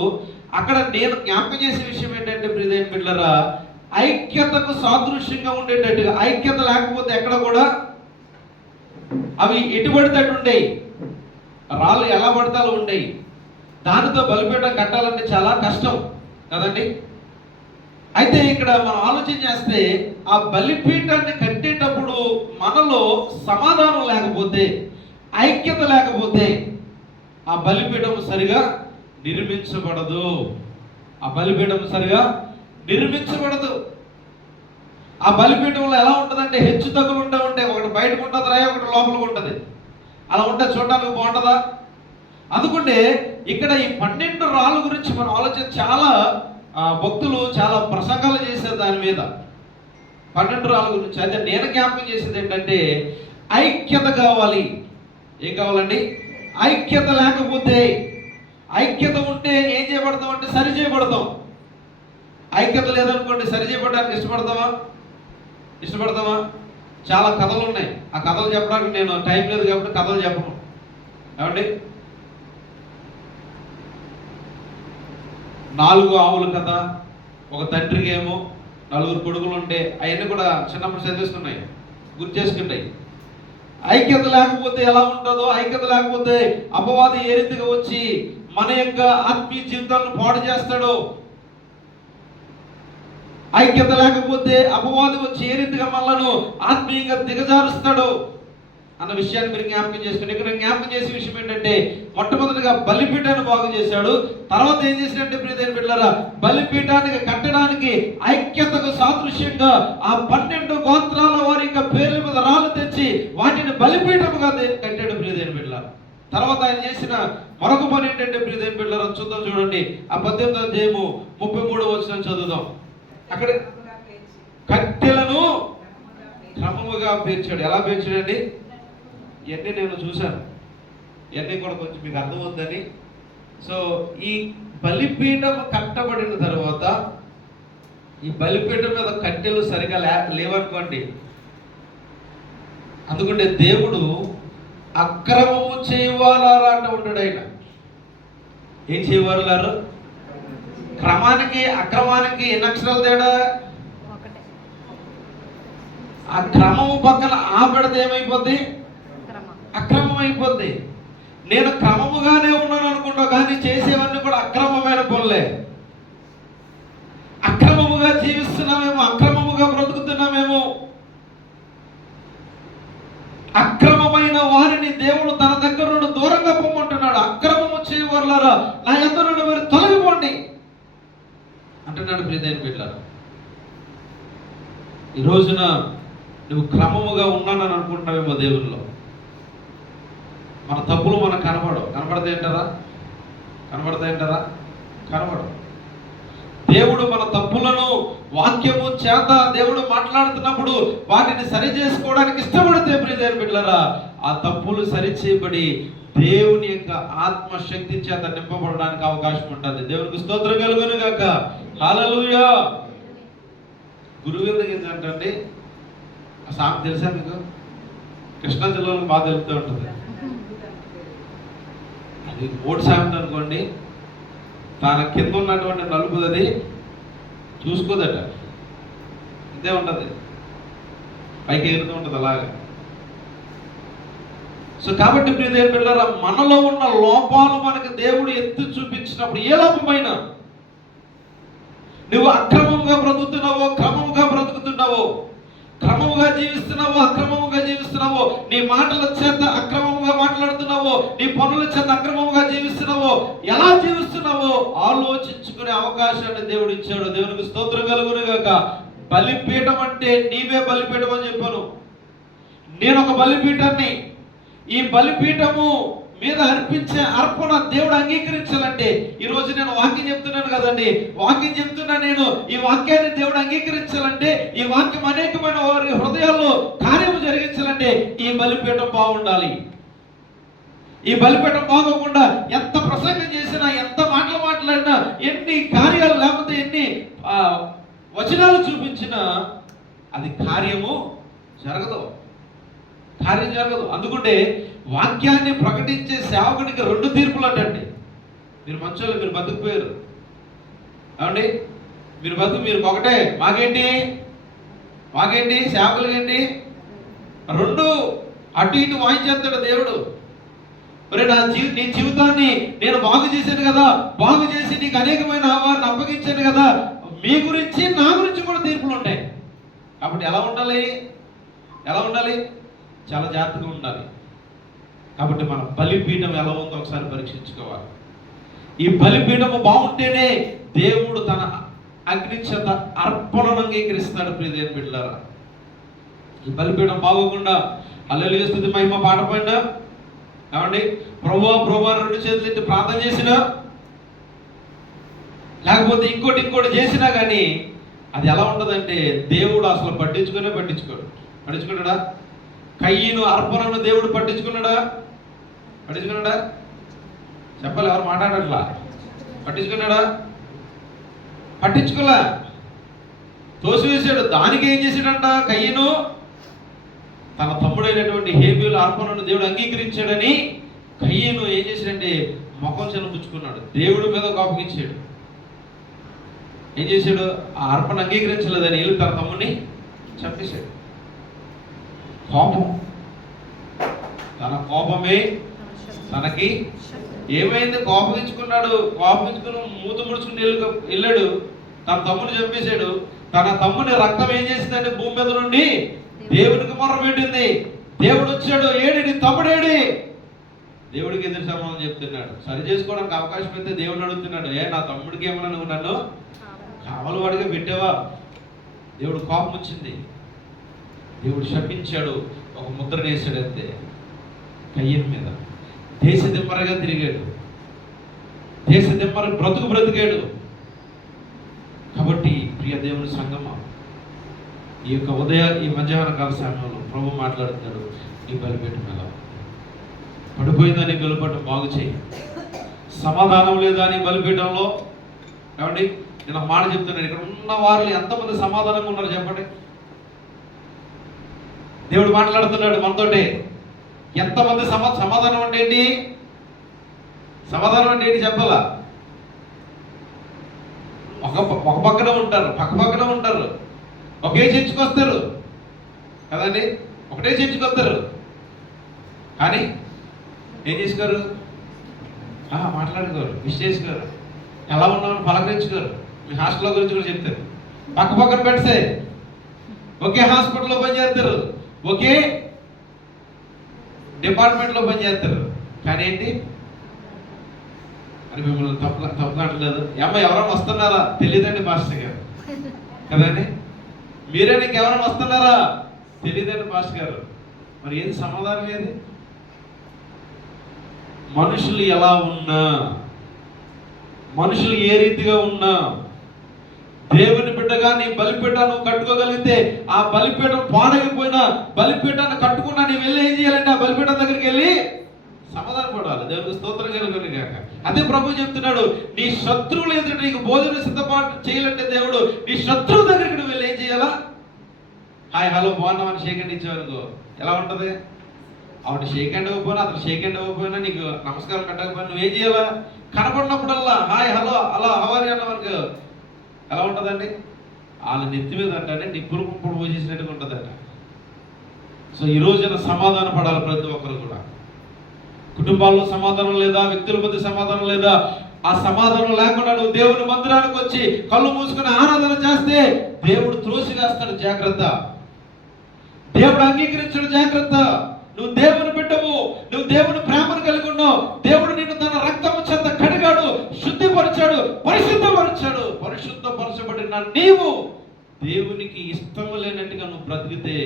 అక్కడ నేను జ్ఞాపకం చేసే విషయం ఏంటంటే ప్రియమైన బిడ్డలారా, ఐక్యతకు సాదృశ్యంగా ఉండేటట్టుగా, ఐక్యత లేకపోతే ఎక్కడ కూడా అవి ఎటు పడితే అటు ఉండేవి, రాళ్ళు ఎలా పడితే అలా ఉండేవి. దానితో బలిపీఠం కట్టాలంటే చాలా కష్టం కదండి. అయితే ఇక్కడ మనం ఆలోచన చేస్తే ఆ బలిపీఠాన్ని కట్టేటప్పుడు మనలో సమాధానం లేకపోతే, ఐక్యత లేకపోతే ఆ బలిపీఠం సరిగా నిర్మించబడదు. ఆ బలిపీఠం సరిగా నిర్మించబడదు. ఆ బలిపీఠంలో ఎలా ఉంటుందంటే హెచ్చు తగ్గులు ఉంటాయి, ఒకటి బయటకు ఉంటుంది రాయ, ఒకటి లోపలికి ఉంటుంది. అలా ఉంటే చూడడానికి బాగుంటుందా? అందుకుంటే ఇక్కడ ఈ 12 రాళ్ళ గురించి మనం ఆలోచన, చాలా భక్తులు చాలా ప్రసంగాలు చేశారు దాని మీద, 12 రాళ్ళ గురించి. అయితే నేను జ్ఞాపకం చేసేది ఏంటంటే ఐక్యత కావాలి. ఏం కావాలండి? ఐక్యత లేకపోతే, ఐక్యత ఉంటే ఏం చేయబడతాం అంటే సరి చేయబడతాం. ఐక్యత లేదనుకోండి, సరి చేయబడడానికి ఇష్టపడతామా? చాలా కథలు ఉన్నాయి. ఆ కథలు చెప్పడానికి నేను టైం లేదు కాబట్టి కథలు చెప్పను. ఏమండి, 4 ఆవుల కథ, ఒక తండ్రికి ఏమో 4 కొడుకులు ఉంటే, అవన్నీ కూడా చిన్నప్పుడు చదివిస్తున్నాయి, గుర్తు చేసుకుంటాయి. ఐక్యత లేకపోతే ఎలా ఉంటుందో, ఐక్యత లేకపోతే అపవాది ఏ రీతిగా వచ్చి మన యొక్క ఆత్మీయ జీవితాలను పాడు చేస్తాడో, ఐక్యత లేకపోతే అపవాది వచ్చి ఏ రీతిగా మనలను ఆత్మీయంగా దిగజారుస్తాడో అన్న విషయాన్ని మీరు జ్ఞాపకం చేసుకుని, ఇక్కడ జ్ఞాపకం చేసే విషయం ఏంటంటే మొట్టమొదటిగా బలిపీఠాన్ని బాగు చేశాడు. తర్వాత ఏం చేసినట్టే ప్రియమైన బిడ్డలారా, బలిపీఠానికి కట్టడానికి ఐక్యతకు సాదృశ్యంగా ఆ 12 గోత్రాల వారి యొక్క పేర్ల మీద రాళ్ళు తెచ్చి వాటిని బలిపీఠముగా కట్టాడు ప్రియమైన బిడ్డలారా. తర్వాత ఆయన చేసిన మరొక పని ఏంటంటే ప్రియమైన బిడ్డలారా, చూద్దాం చూడండి. ఆ 18వ అధ్యాయము 33వ వచనం చదువుదాం. అక్కడ కట్టెలను క్రమముగా పేర్చాడు. ఎలా పేర్చాడండి? ఇవన్నీ నేను చూశాను, ఇవన్నీ కూడా కొంచెం మీకు అర్థమవుతుందని. సో ఈ బలిపీఠం కట్టబడిన తర్వాత ఈ బలిపీఠం మీద కట్టెలు సరిగా లేవనుకోండి, అందుకంటే దేవుడు అక్రమము చేయవాలారా అంటూ ఉంటాడు. ఆయన ఏం చేయవారు? క్రమానికి అక్రమానికి ఎన్ని అక్షరాలు తేడా? ఆ క్రమము పక్కన ఆపడితే ఏమైపోద్ది? అక్రమం అయిపోద్ది. నేను క్రమముగానే ఉన్నాను అనుకుంటా, కానీ చేసేవన్నీ కూడా అక్రమమైన పనులే. అక్రమముగా జీవిస్తున్నామేమో, అక్రమముగా బ్రతుకుతున్నామేమో. అక్రమమైన వారిని దేవుడు తన దగ్గర నుండి దూరంగా పొమ్మంటున్నాడు. అక్రమము చేయవారులారా నా యొద్ద నుండి మీరు తొలగిపోండి అంటున్నాడు. ప్రియమైన బిడ్డలారా, ఈ రోజున నువ్వు క్రమముగా ఉన్నానని అనుకుంటున్నావేమో దేవుల్లో. మన తప్పులు మనకు కనబడతాయంటారా? కనబడవు. దేవుడు మన తప్పులను వాక్యము చేత దేవుడు మాట్లాడుతున్నప్పుడు వాటిని సరి చేసుకోవడానికి ఇష్టపడితే ప్రియమైన బిడ్డలారా, ఆ తప్పులు సరిచేయబడి దేవుని యొక్క ఆత్మశక్తి చేత నింపబడడానికి అవకాశం ఉంటుంది. దేవునికి స్తోత్రం కలుగును గాక. హల్లెలూయా. గురువు ఎందుకు ఏంటంటే ఆ సామెత తెలుసా మీకు? కృష్ణా జిల్లాలో బాగా తెలుపుతూ ఉంటుంది. అది మూడు సామెత అనుకోండి. తన కింద ఉన్నటువంటి నలుపుది చూసుకోదట, ఇదే ఉంటుంది, పైకి ఎగురుతూ ఉంటుంది అలాగా. సో కాబట్టి ప్రియమైన బిడ్డలారా, మనలో ఉన్న లోపాలు మనకు దేవుడు ఎత్తి చూపించినప్పుడు, ఏ లోపమైనా నువ్వు అక్రమంగా బ్రతుకుతున్నావో, క్రమంగా బ్రతుకుతున్నావో, క్రమముగా జీవిస్తున్నావో, అక్రమముగా జీవిస్తున్నావో, నీ మాటల చేత అక్రమముగా మాట్లాడుతున్నావో, నీ పనుల చేత అక్రమముగా జీవిస్తున్నావో, ఎలా జీవిస్తున్నావో ఆలోచించుకునే అవకాశాన్ని దేవుడు ఇచ్చాడు. దేవునికి స్తోత్రం కలుగును గాక. బలిపీఠం అంటే నీవే బలిపీఠం అని చెప్పాను. నేను ఒక బలిపీఠాన్ని. ఈ బలిపీఠము మీద అర్పించే అర్పణ దేవుడు అంగీకరించాలంటే, ఈరోజు నేను వాక్యం చెప్తున్నాను కదండి, వాక్యం చెప్తున్నా నేను. ఈ వాక్యాన్ని దేవుడు అంగీకరించాలంటే, ఈ వాక్యం అనేకమైన వారి హృదయాల్లో కార్యము జరిగించాలంటే ఈ బలిపీఠం బాగుండాలి. ఈ బలిపీఠం బాగోకుండా ఎంత ప్రసంగం చేసినా, ఎంత మాటలు మాట్లాడినా, ఎన్ని కార్యాలు లేకపోతే ఎన్ని వచనాలు చూపించినా అది కార్యం జరగదు. అందుకుంటే వాక్యాన్ని ప్రకటించే సేవకుడికి 2 తీర్పులు అంటండి. మీరు మంచోళ్ళు, మీరు బతుకుపోయారు ఏమండి, మీరు ఒకటే. మాకేంటి సేవకులకేంటి 2 అటు ఇటు వాయించేస్తాడు దేవుడు. మరి నీ జీవితాన్ని నేను బాగు చేశాను కదా, బాగు చేసి నీకు అనేకమైన వారిని అప్పగించాను కదా, మీ గురించి నా గురించి కూడా తీర్పులు ఉంటాయి. కాబట్టి ఎలా ఉండాలి? చాలా జాగ్రత్తగా ఉండాలి. కాబట్టి మన బలిపీఠం ఎలా ఉందో ఒకసారి పరీక్షించుకోవాలి. ఈ బలిపీఠము బాగుంటేనే దేవుడు తన అగ్ని చేత అర్పణను అంగీకరిస్తాడు. ప్రియమైన బిడ్డలారా, ఈ బలిపీఠం బాగోకుండా హల్లెలూయా స్తుతి మహిమ పాట పాడినా, ఏమండి ప్రభువా 2 చేతులు ఎత్తి ప్రార్థన చేసినా, లేకపోతే ఇంకోటి చేసినా కానీ అది ఎలా ఉంటుందంటే దేవుడు అసలు పట్టించుకున్నాడా? కయ్యను అర్పణను దేవుడు పట్టించుకున్నాడా? చెప్పాలి, ఎవరు మాట్లాడట్లా. పట్టించుకోలే, తోసివేశాడు. దానికి ఏం చేశాడంట? కయ్యను తన తమ్ముడైనటువంటి హేబేలు అర్పణను దేవుడు అంగీకరించాడని కయ్యను ఏం చేశాడంటే ముఖం చెనపుచ్చుకున్నాడు, దేవుడి మీద కోపగించాడు. ఏం చేశాడు? ఆ అర్పణ అంగీకరించలేదని వీళ్ళు తన తమ్ముడిని చంపేశాడు. తన కోపమే తనకి ఏమైంది? కోపగించుకుని మూత ముడుచుకుని వెళ్ళాడు, తన తమ్ముని చంపేశాడు. తన తమ్ముని రక్తం ఏం చేసిందంటే భూమి మీద నుండి దేవుడికి మొర్ర పెట్టింది. దేవుడు వచ్చాడు, ఏడి నీ తమ్ముడేడి? దేవుడికి ఎదురు సమాధానం చెప్తున్నాడు. సరి చేసుకోవడానికి అవకాశం అయితే దేవుడు అడుగుతున్నాడు, నా తమ్ముడికి ఏమన్నా నువ్వు నన్ను కావలవాడిగా పెట్టావా? దేవుడు కోపం వచ్చింది, దేవుడు శపించాడు, ఒక ముద్ర వేసాడు అంతే కయ్యన్ మీద. దేశ దిమ్మరగా తిరిగాడు, దేశ దిమ్మర బ్రతికాడు. కాబట్టి ప్రియ దేవుని సంగమా, ఈ యొక్క ఈ మధ్యాహ్న కాల సమయంలో ప్రభు మాట్లాడుతున్నాడు. నీ బలిపీఠం ఎలా పడిపోయిందని బలిపీఠం బాగు చేయి. సమాధానం లేదా నీ బలిపీఠంలో? ఏమండి, నేను ఒక మాట చెప్తున్నాను, ఇక్కడ ఉన్న వారిని ఎంతమంది సమాధానంగా ఉన్నారు చెప్పండి. దేవుడు మాట్లాడుతున్నాడు మనతోటి. ఎంతమంది సమాధానం అంటే ఏంటి? సమాధానం అంటే ఏంటి చెప్పాలా? ఒక పక్కన ఉంటారు, పక్క పక్కన ఉంటారు, ఒకే చర్చికి వస్తారు, కదండి, ఒకటే చర్చికి వెళ్తారు కానీ ఏం చేసుకోరు, మాట్లాడుకోరు, విష్ చేసుకోరు, ఎలా ఉన్నామని పలకరించుకోరు. మీ హాస్టల్లో గురించి కూడా చెప్తారు, పక్క పక్కన పెడితే ఒకే హాస్పిటల్లో పనిచేస్తారు, ఒకే డిపార్ట్మెంట్లో పనిచేస్తారు, కానీ ఏంటి అని మిమ్మల్ని తప్పునట్లేదు. అమ్మ ఎవరైనా వస్తున్నారా? తెలియదండి మాస్టర్ గారు కదండి. మీరే ఇంకెవరైనా వస్తున్నారా? తెలియదండి మాస్టర్ గారు. మరి ఏది సమాధానం? ఏది? మనుషులు ఎలా ఉన్నా, మనుషులు ఏ రీతిగా ఉన్నా, దేవుని బిడ్డగా నీ బలిపీఠాన్ని కట్టుకోగలిగితే, ఆ బలిపీఠం పాడైపోయినా బలిపీఠాన్ని కట్టుకున్నా నీ వెళ్ళి ఏం చేయాలంటే ఆ బలిపీఠం దగ్గరికి వెళ్ళి సమాధానం పడాలి. దేవునికి స్తోత్రం కలుగును గాక. అదే ప్రభు చెప్తున్నాడు, నీ శత్రువులు ఎదుట నీకు భోజనం సిద్ధపాటు చేయాలంటే దేవుడు నీ శత్రువు దగ్గరికి నువ్వు వెళ్ళి ఏం చేయాలా? హాయ్ హలో బాగున్నామని షేక్ హ్యాండ్ ఇచ్చేవనుకో ఎలా ఉంటుంది? ఆవిడ షేక్ హ్యాండ్ ఇవ్వకపోయినా, అతను షేక్ హ్యాండ్ ఇవ్వకపోయినా, నీకు నమస్కారం పెట్టకపోయినా నువ్వేం చేయాలా? కనపడినప్పుడల్లా హాయ్ హలో అలా హవారి అన్నవనుకో ఎలా ఉంటుందండి? వాళ్ళ నెత్తి మీద అంటే నిప్పులు కుంపుడు పోసేసినట్టుగా ఉంటుందట. సో ఈ రోజున సమాధాన పడాలి ప్రతి ఒక్కరు కూడా. కుటుంబాల్లో సమాధానం లేదా, వ్యక్తుల మధ్య సమాధానం లేదా, ఆ సమాధానం లేకుండా నువ్వు దేవుని మందిరానికి వచ్చి కళ్ళు మూసుకుని ఆరాధన చేస్తే దేవుడు త్రోసివేస్తాడు. జాగ్రత్త. దేవుడు అంగీకరించడు. జాగ్రత్త. నువ్వు దేవుని బిడ్డవు, నువ్వు దేవుని ప్రేమను కలిగి ఉన్నావు. దేవుడు నిన్ను తన రక్తము చేత కడిగాడు, శుద్ధిపరిచాడు, పరిశుద్ధపరిచాడు. పరిశుద్ధపరచబడిన నీవు దేవునికి ఇష్టము లేనట్టుగా నువ్వు బ్రతికితే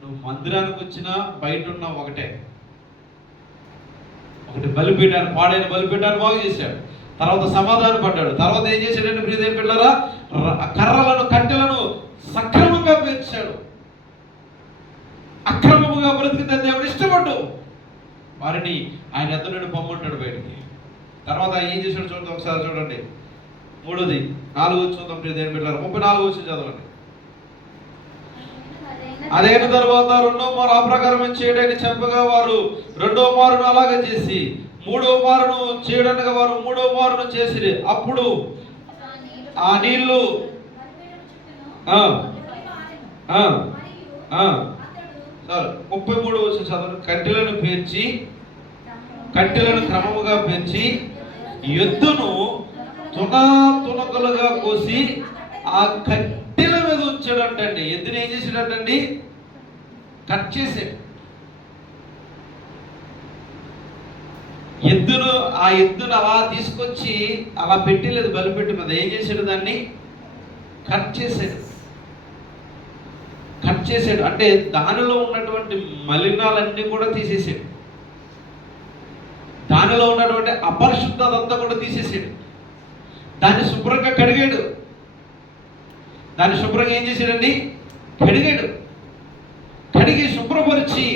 నువ్వు మందిరానికి వచ్చినా బయట ఉన్నా ఒకటే. ఒకటి బలిపీఠాన్ని, పాడైన బలిపీఠాన్ని బాగు చేశాడు, తర్వాత సమాధానం పడ్డాడు, తర్వాత ఏం చేశాడంటే ప్రియదేవి పిల్లరా, కర్రలను కట్టెలను సక్రమంగా పేర్చాడు. అక్రమముగా బ్రతికితే దేవుడు ఇష్టపడ్డు వారిని ఆయన ఎద్ద నుండి పొమ్మంటాడు బయటికి. తర్వాత ఏం చేశాడు చూడండి, ఒకసారి చూడండి. 3వ 4 చూద్దాం ప్రియదేవి పిల్లరా, 34 చదవండి. అదైన తర్వాత 2వ మారు ఆ ప్రకారం చేయడానికి చెప్పగా వారు 2వ మారును అలాగే చేసి 3వ మారును చేయడానికి వారు 3వ మారును చేసిరి. అప్పుడు ఆ నీళ్లు 33 చదవండి. కట్టెలను క్రమముగా పేర్చి ఎద్దును తునకలుగా కోసి ఆ కట్టెల మీద ఉంచాడంటండి. ఎద్దుని ఏం చేసాడంటండి? కట్ చేసాడు. ఆ ఎద్దును అలా తీసుకొచ్చి అలా పెట్టలేదు బలిపెట్టి మీద. ఏం చేశాడు? దాన్ని కట్ చేశాడు. అంటే దానిలో ఉన్నటువంటి మలినాలన్నీ కూడా తీసేసాడు. దానిలో ఉన్నటువంటి అపరిశుద్ధతంతా కూడా తీసేసాడు. దాన్ని శుభ్రంగా కడిగాడు. దాన్ని శుభ్రంగా ఏం చేశాడండి? కడిగి శుభ్రపరిచి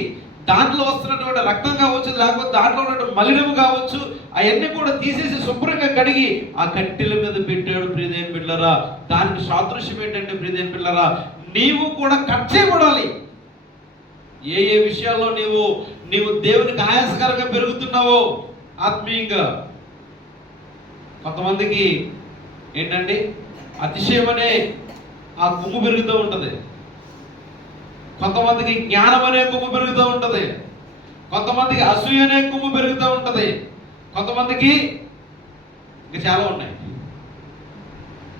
దాంట్లో వస్తున్నటువంటి రక్తం కావచ్చు, లేకపోతే దాంట్లో ఉన్నటువంటి మలినము కావచ్చు, అవన్నీ కూడా తీసేసి శుభ్రంగా కడిగి ఆ కట్టెల మీద పెట్టాడు. ప్రియదేవుని బిడ్డలారా, దానికి సాదృశ్యం ఏంటంటే ప్రియదేవుని బిడ్డలారా, నీవు కూడా కట్ చేయబడాలి. ఏ విషయాల్లో నీవు దేవునికి ఆయాసకరంగా పెరుగుతున్నావో ఆత్మీయంగా. కొంతమందికి ఏంటండి అతిశయం అనే ఆ కొమ్ము పెరుగుతూ ఉంటుంది, కొంతమందికి జ్ఞానం అనే కొమ్ము పెరుగుతూ ఉంటుంది, కొంతమందికి అసూయ అనే కొమ్ము పెరుగుతూ ఉంటుంది, కొంతమందికి ఇంకా చాలా ఉన్నాయి.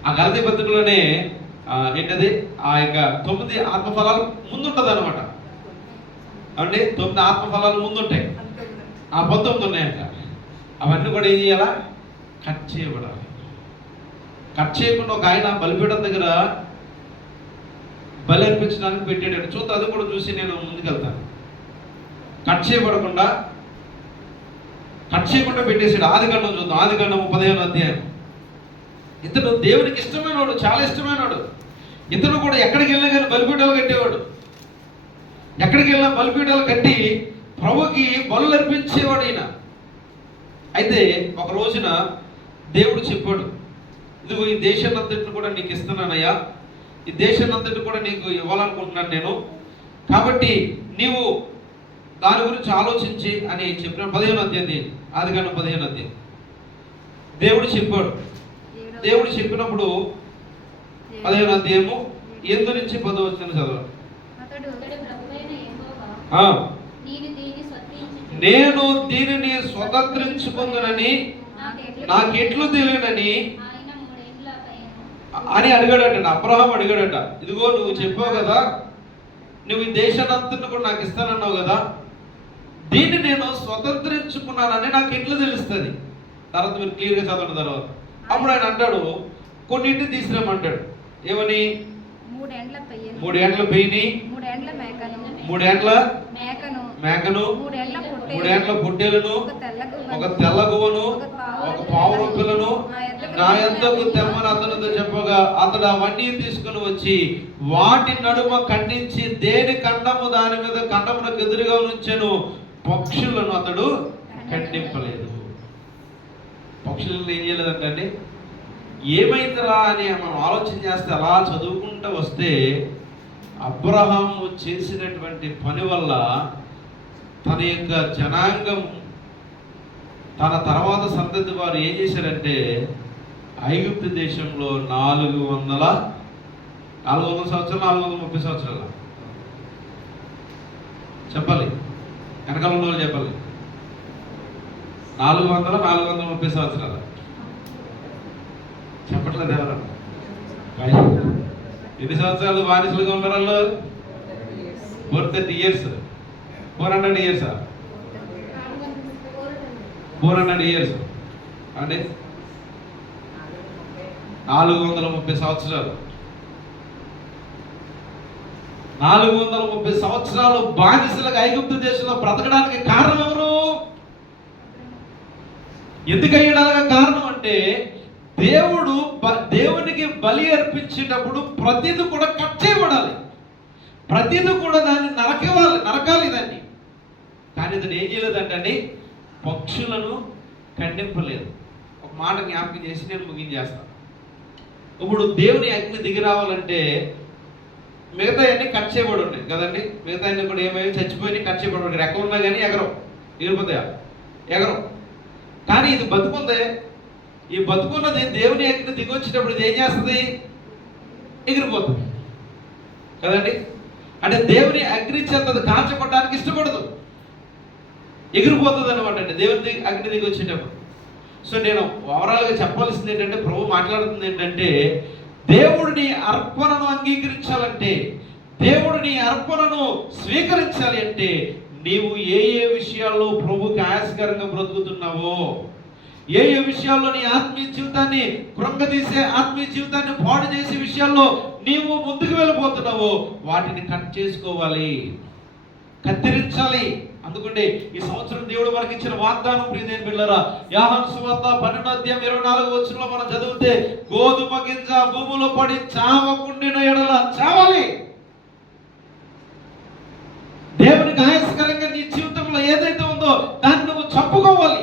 ఆ గలతీ పత్రికలోనే ఏంటది ఆ యొక్క 9 ఆత్మఫలాలు ముందుంటుంది అనమాట. అంటే 9 ఆత్మఫలాలు ముందుంటాయి, ఆ 19 ఉన్నాయంట. అవన్నీ కూడా ఏం చేయాలా? కట్ చేయబడాలి. కట్ చేయకుండా ఒక ఆయన బలిపీఠం దగ్గర బలి అర్పించడానికి పెట్టాడు. చూస్తే అది కూడా చూసి నేను ముందుకెళ్తాను. కట్ చేయకుండా పెట్టేశాడు. ఆదికాండం చూద్దాం. ఆదికాండం 15వ అధ్యాయం. ఇతడు దేవునికి ఇష్టమైనవాడు, చాలా ఇష్టమైనవాడు. ఇతడు కూడా ఎక్కడికి వెళ్ళినా కానీ బలిపీఠాలు కట్టేవాడు. ఎక్కడికి వెళ్ళినా బలిపీఠాలు కట్టి ప్రభుకి బలులు అర్పించేవాడు ఈయన. అయితే ఒక రోజున దేవుడు చెప్పాడు, ఇదిగో ఈ దేశాన్నంతటిని కూడా నీకు ఇస్తున్నానయ్యా, ఈ దేశాన్నంతటిని కూడా నీకు ఇవ్వాలనుకుంటున్నాను నేను, కాబట్టి నీవు దాని గురించి ఆలోచించి అని చెప్పిన 15వ అధ్యాయం, ఆదికాండం 15వ అధ్యాయం. దేవుడు చెప్పినప్పుడు 15వ అధ్యాయము 8 నుంచి 10 వచనం చదవాలి. నేను దీనిని స్వతంత్రించుకుందునని నాకెట్లు తెలియనని అని అడిగాడట. అబ్రహాం అడిగాడట, ఇదిగో నువ్వు చెప్పావు కదా, నువ్వు ఈ దేశానంతను కూడా నాకు ఇస్తానన్నావు కదా, దీన్ని నేను స్వతంత్రించుకున్నానని నాకు ఎట్లా తెలుస్తుంది? తర్వాత మీరు క్లియర్గా చదవడం తర్వాత అప్పుడు ఆయన అంటాడు, కొన్నింటిని తీసుకురామంటాడు. ఏమని? 3 ఏండ్ల పెయ్యిని, 3 ఏండ్ల మేకను, 3 ఏండ్ల పొట్టేలను, ఒక తెల్ల గువ్వను, ఒక పావురం పిల్లను నా యొద్దకు తెమ్మని అతనితో చెప్పగా అతడు అవన్నీ తీసుకుని వచ్చి వాటి నడుమ ఖండించి దేని ఖండము దాని మీద ఖండమునకు ఎదురుగా ఉంచెను. పక్షులను అతడు ఖండింపలేదు. పక్షులను ఏం చేయలేదంటే, ఏమైందిరా అని మనం ఆలోచన చేస్తే అలా చదువుకుంటూ వస్తే అబ్రహాము చేసినటువంటి పని వల్ల తన యొక్క జనాంగం, తన తర్వాత సంతతి వారు ఏం చేశారంటే ఐగుప్తు దేశంలో 400 సంవత్సరాలు 430 సంవత్సరాలు చెప్పాలి, వెనకాల ఉన్న వాళ్ళు చెప్పాలి. 430 సంవత్సరాలు చెప్పట్లేదు ఎవరు? ఎన్ని సంవత్సరాలు బానిసలుగా ఉన్నారు వాళ్ళు? 430 years, 400 years, 400 years అంటే 430 సంవత్సరాలు. 430 సంవత్సరాలు బానిసలుగా ఐగుప్తు దేశంలో బ్రతకడానికి కారణం ఎవరు? ఎందుకు అయ్యడానికి కారణం అంటే దేవునికి బలి అర్పించేటప్పుడు ప్రతిది కూడా కట్ చేయబడాలి, ప్రతిది కూడా దాన్ని నరకాలి దాన్ని. కానీ దాన్ని ఏం చేయలేదంటే పక్షులను ఖండింపలేదు. ఒక మాట జ్ఞాపకం చేసి నేను ముగించేస్తాను. ఇప్పుడు దేవుని అగ్ని దిగి రావాలంటే మిగతా అన్ని కట్ చేయబడి ఉన్నాయి కదండి. మిగతా అన్ని కూడా ఏమైనా చచ్చిపోయి కట్ చేయబడి, రెక్కలు ఉన్నా కానీ ఎగిరిపోతాయా? ఎగరం. కానీ ఇది బతుకుందే, ఈ బతుకున్నది దేవుని అగ్ని దిగి వచ్చేటప్పుడు ఇది ఏం చేస్తుంది? ఎగిరిపోతుంది కదండి. అంటే దేవుని అగ్ని చేత కాల్చబడడానికి ఇష్టపడదు, ఎగిరిపోతుంది అనమాట అండి దేవుని అగ్ని దిగి వచ్చేటప్పుడు. సో నేను ఓవరాల్గా చెప్పాల్సింది ఏంటంటే, ప్రభు మాట్లాడుతుంది ఏంటంటే, దేవుడిని అర్పణను అంగీకరించాలంటే, దేవుడిని అర్పణను స్వీకరించాలి అంటే నీవు ఏ విషయాల్లో ప్రభుకి ఆయాసకరంగా బ్రతుకుతున్నావో, ఏ విషయాల్లో నీ ఆత్మీయ జీవితాన్ని కృంగదీసే, ఆత్మీయ జీవితాన్ని పాడు చేసే విషయాల్లో నీవు ముందుకు వెళ్ళిపోతున్నావో వాటిని కట్ చేసుకోవాలి, కత్తిరించాలి. అందుకంటే ఈ సంవత్సరం దేవుడు మనకి ఇచ్చిన వాగ్దానం ప్రియమైన బిడ్డలారా, యోహాను సువార్త 12:24 మనం చదివితే, గోధుమ గింజ భూమిలో పడి చావకుండిన ఎడల చావాలి. దేవునికి ఆయాసకరంగా నీ జీవితంలో ఏదైతే ఉందో దాన్ని నువ్వు చంపుకోవాలి.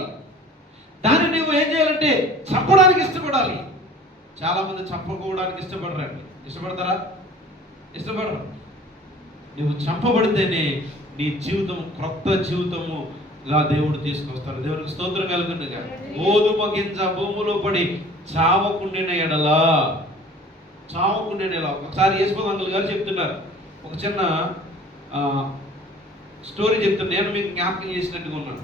దాన్ని నువ్వు ఏం చేయాలంటే చంపడానికి ఇష్టపడాలి. చాలా మంది చంపుకోవడానికి ఇష్టపడరండి. ఇష్టపడతారా? ఇష్టపడరు. నువ్వు చంపబడితేనే నీ జీవితం క్రొత్త జీవితముగా దేవుడు తీసుకొస్తాడు. దేవునికి స్తోత్రం కలుగునుగా. గోధుమ గింజ భూమిలో పడి చావకుండిన ఎడల. ఒకసారి యేసుప్రభు అంకుల్ గారు చెప్తున్నారు, ఒక చిన్న స్టోరీ చెప్తున్నా, నేను మీకు జ్ఞాపకం చేసినట్టుగా ఉన్నాను.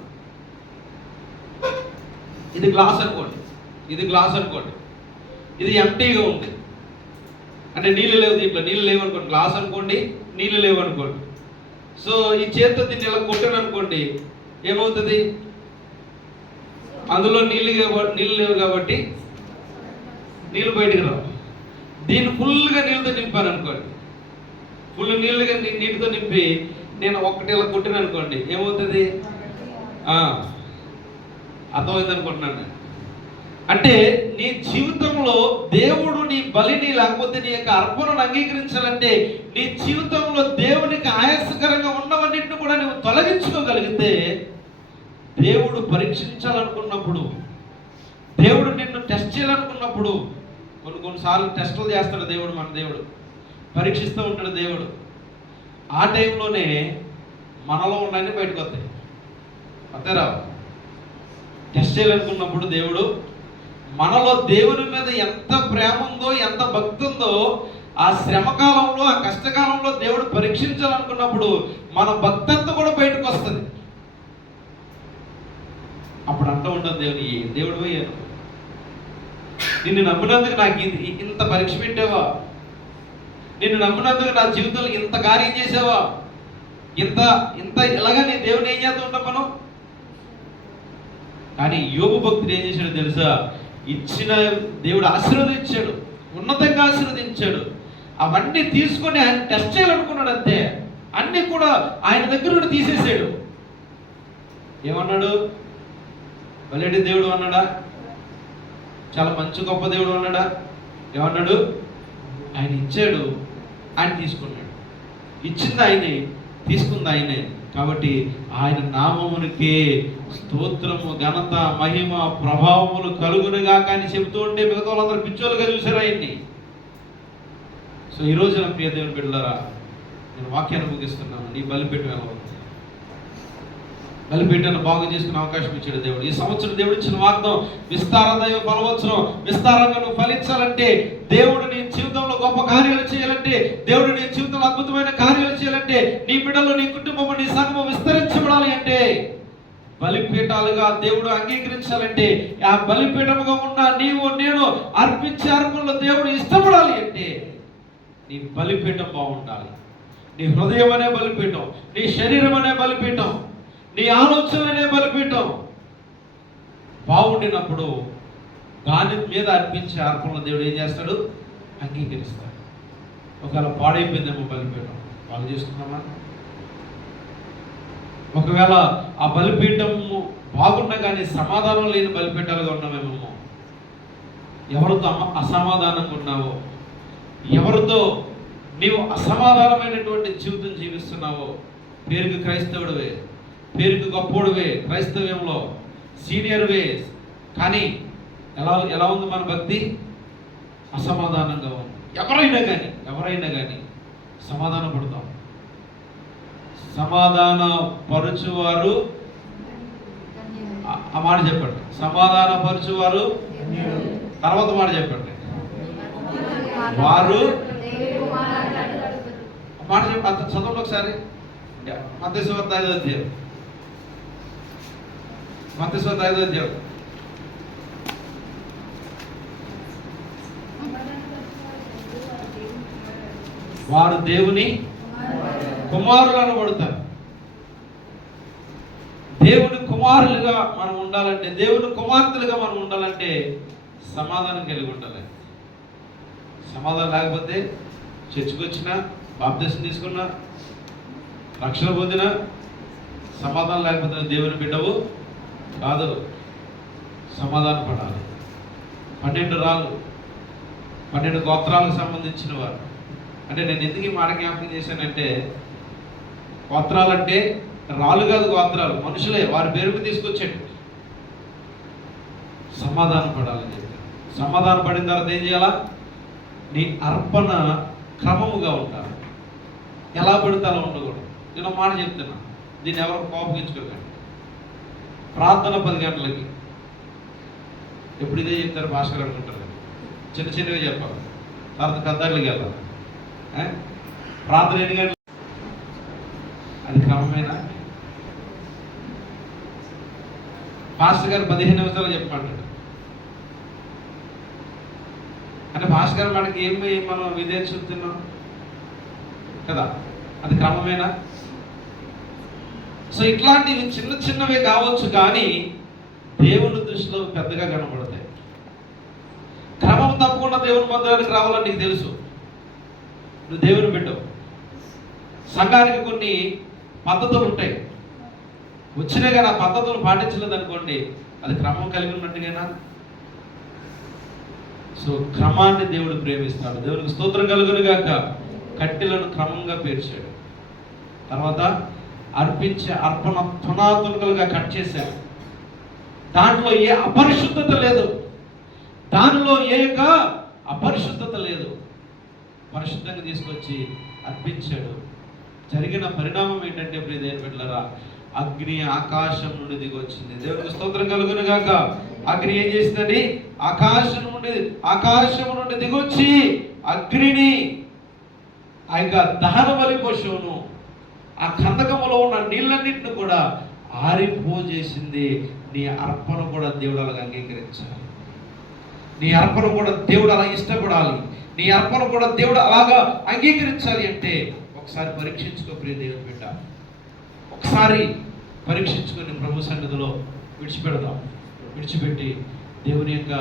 ఇది గ్లాస్ అనుకోండి, ఇది ఎంటీగా ఉంది అంటే నీళ్ళు లేవు, దీంట్లో నీళ్ళు లేవనుకోండి. గ్లాస్ అనుకోండి, నీళ్ళు లేవనుకోండి. సో ఈ చేతితో దీన్ని ఇలా కొట్టాను అనుకోండి, ఏమవుతుంది? అందులో నీళ్ళు లేవు కాబట్టి నీళ్ళు బయటికి రావు. దీన్ని ఫుల్గా నీళ్ళతో నింపాను అనుకోండి, ఫుల్ నీటితో నింపి నేను ఒక్కటి ఇలా కొట్టాను అనుకోండి, ఏమవుతుంది? అర్థమైంది అనుకుంటున్నాను. అంటే నీ జీవితంలో దేవుడు నీ బలిని లేకపోతే నీ యొక్క అర్పణను అంగీకరించాలంటే నీ జీవితంలో దేవునికి ఆయాసకరంగా ఉన్నవన్నింటిని కూడా నువ్వు తొలగించుకోగలిగితే, దేవుడు పరీక్షించాలనుకున్నప్పుడు, దేవుడు నిన్ను టెస్ట్ చేయాలనుకున్నప్పుడు, కొన్నిసార్లు టెస్టులు చేస్తాడు దేవుడు. మన దేవుడు పరీక్షిస్తూ ఉంటాడు దేవుడు. ఆ టైంలోనే మనలో ఉన్నది బయటకు వస్తాయి. అంతేరా? టెస్ట్ చేయాలనుకున్నప్పుడు దేవుడు మనలో దేవుని మీద ఎంత ప్రేమ ఉందో, ఎంత భక్తి ఉందో ఆ శ్రమ కాలంలో, ఆ కష్టకాలంలో దేవుడు పరీక్షించాలనుకున్నప్పుడు మన భక్తి అంతా కూడా బయటకు వస్తుంది. అప్పుడు అంటూ ఉంటుంది దేవుని, దేవుడు పోయాను, నిన్ను నమ్మినందుకు నాకు ఇంత పరీక్ష పెట్టావా, నిన్ను నమ్మినందుకు నా జీవితంలో ఇంత కార్యం చేసావా, ఇంత ఇంత ఇలాగా నీ దేవుని ఏం చేస్తూ ఉంటాం మనం. కానీ యోబు భక్తుడు ఏం చేశాడు తెలుసా? ఇచ్చిన దేవుడు ఆశీర్వదించాడు, ఉన్నతంగా ఆశీర్వదించాడు. అవన్నీ తీసుకొని ఆయన టెస్ట్ చేయాలనుకున్నాడు అంతే. అన్నీ కూడా ఆయన దగ్గర నుండి తీసేసాడు. ఏమన్నాడు? బలేడి దేవుడు అన్నాడా? చాలా మంచి గొప్ప దేవుడు అన్నాడా? ఏమన్నాడు? ఆయన ఇచ్చాడు, ఆయన తీసుకున్నాడు. ఇచ్చింది ఆయనే, తీసుకుంది ఆయనే. కాబట్టి ఆయన నామమునికే స్తోత్రము, ఘనత, మహిమ, ప్రభావములు కలుగునుగా కానీ చెబుతూ ఉంటే మిగతా వాళ్ళందరూ పిచ్చోలుగా చూశారు ఆయన్ని. సో ఈరోజు నా ప్రియ దేవుని బిడ్డలారా, నేను వాక్యాన్ని ముగిస్తున్నాను. నీ బలిపీఠం ఎలా ఉంది? బలిపీఠాన్ని బాగు చేసుకునే అవకాశం ఇచ్చాడు దేవుడు. ఈ సంవత్సరం దేవుడు ఇచ్చిన వాగ్దానం విస్తార దైవ ఫలవత్సరం. విస్తారంగా నువ్వు ఫలించాలంటే, దేవుడు నీ జీవితంలో గొప్ప కార్యాలు చేయాలంటే, దేవుడు నీ జీవితంలో అద్భుతమైన కార్యాలు చేయాలంటే, నీ బిడ్డలు, నీ కుటుంబం, నీ సంఘం విస్తరించబడాలి అంటే, బలిపీఠాలుగా దేవుడు అంగీకరించాలంటే, ఆ బలిపీఠముగా ఉన్న నీవు నేను అర్పించే అర్పణలో దేవుడు ఇష్టపడాలి అంటే, నీ బలిపీఠం బాగుండాలి. నీ హృదయం అనే బలిపీఠం, నీ శరీరం అనే బలిపీఠం, నీ ఆలోచన అనే బలిపీఠం బాగుండినప్పుడు దాని మీద అర్పించే అర్పణలో దేవుడు ఏం చేస్తాడు? అంగీకరిస్తాడు. ఒకవేళ పాడైపోయిందేమో బలిపీఠం, బాగు చేసుకున్నామా? ఒకవేళ ఆ బలిపీఠము బాగున్నా కానీ సమాధానం లేని బలిపీఠాలుగా ఉన్నామేమో, ఎవరితో అసమాధానంగా ఉన్నావో, ఎవరితో నీవు అసమాధానమైనటువంటి జీవితం జీవిస్తున్నావో, పేరుకు క్రైస్తవుడివే, పేరుకు గొప్పోడువే, క్రైస్తవ్యంలో సీనియర్వే, కానీ ఎలా ఉంది మన భక్తి? అసమాధానంగా ఉంది. ఎవరైనా కానీ సమాధాన పడతాం. సమాధాన పరుచువారు, ఆ మాట చెప్పండి, సమాధాన పరుచువారు. తర్వాత మాట చెప్పండి, వారు మాట చెప్ప చదవండి ఒకసారి. మత్తయి సువార్త 5వ అధ్యాయం, మత్తయి సువార్త 5వ అధ్యాయం. వారు దేవుని కుమారులు అనబడతారు. దేవుని కుమారులుగా మనం ఉండాలంటే, దేవుని కుమార్తెలుగా మనం ఉండాలంటే సమాధానం కలిగి ఉండాలి. సమాధానం లేకపోతే చర్చికి వచ్చినా, బాప్తిసం తీసుకున్నా, రక్షణ పొందినా, సమాధానం లేకపోతే దేవుని బిడ్డవు కాదు. సమాధానం పడాలి. 12 గోత్రాలకు సంబంధించిన వారు. అంటే నేను ఎందుకు ఈ మాట జ్ఞాపకం చేశానంటే, గోత్రాలంటే రాళ్ళు కాదు, గోత్రాలు మనుషులే, వారి పేరుకు తీసుకొచ్చాడు. సమాధానం పడాలని చెప్పారు. సమాధానం పడిన తర్వాత ఏం చేయాలా? నీ అర్పణ క్రమముగా ఉండాలి. ఎలా పడితే అలా ఉండకూడదు. నేను మాట చెప్తున్నా, దీన్ని ఎవరు కోపగించుకోకండి. ప్రార్థన 10 గంటలకి, ఎప్పుడు ఇదే చెప్తారు భాస్కర్ అనుకుంటారు. చిన్నవి చెప్పాలి, తర్వాత పెద్దట్లకి వెళ్ళాలి. ప్రార్థన ఎన్ని గంటలు? అది క్రమమేనా? పాస్టర్ గారు 15 నిమిషాలు చెప్పమంటాడు. అంటే పాస్టర్ గారు మనకి ఏమి మనం విధేయత చూపుతున్నాం కదా, అది క్రమమేనా? సో ఇట్లాంటివి చిన్నవే కావచ్చు, కానీ దేవుని దృష్టిలో పెద్దగా కనబడతాయి. క్రమం తప్పకుండా దేవుని మందిరానికి రావాలని నీకు తెలుసు. నువ్వు దేవుని బిడ్డవు. సంఘానికి కొన్ని పద్ధతులు ఉంటాయి. వచ్చినా కానీ ఆ పద్ధతులు పాటించలేదు అనుకోండి, అది క్రమం కలిగి ఉన్నట్టుగా. సో క్రమాన్ని దేవుడు ప్రేమిస్తాడు. దేవునికి స్తోత్రం కలుగును గాక. కట్టెలను క్రమంగా పేర్చాడు. తర్వాత అర్పించే అర్పణ తునాతునకలుగా కట్ చేశాడు. దాంట్లో ఏ అపరిశుద్ధత లేదు. దానిలో ఏ అపరిశుద్ధత లేదు. పరిశుద్ధంగా తీసుకొచ్చి అర్పించాడు. జరిగిన పరిణామం ఏంటంటే ప్రియదేవుని బిడ్డలారా, అగ్ని ఆకాశం నుండి దిగి వచ్చింది. దేవునికి స్తోత్రం కలుగును గాక. అగ్ని ఏం చేసిందండి? ఆకాశం నుండి దిగొచ్చి అగ్నిని ఆ యొక్క దహన బలి పశువును ఆ కందకములో ఉన్న నీళ్ళన్నింటిని కూడా ఆరిపోజేసింది. నీ అర్పణ కూడా దేవుడు అలాగ అంగీకరించాలి. నీ అర్పణ కూడా దేవుడు అలా ఇష్టపడాలి. నీ అర్పణ కూడా దేవుడు అలాగా అంగీకరించాలి అంటే ఒకసారి పరీక్షించుకో ప్రియ దేవుని బిడ్డ. ఒకసారి పరీక్షించుకొని ప్రభు సన్నిధిలో విడిచిపెట్టి దేవుని యొక్క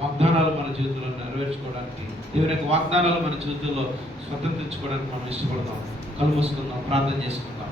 వాగ్దానాలు మన జీవితంలో నెరవేర్చుకోవడానికి, దేవుని యొక్క వాగ్దానాలు మన జీవితంలో స్వతంత్రించుకోవడానికి మనం ఇష్టపడతాం. కళ్ళు మూసుకుందాం, ప్రార్థన చేసుకుందాం.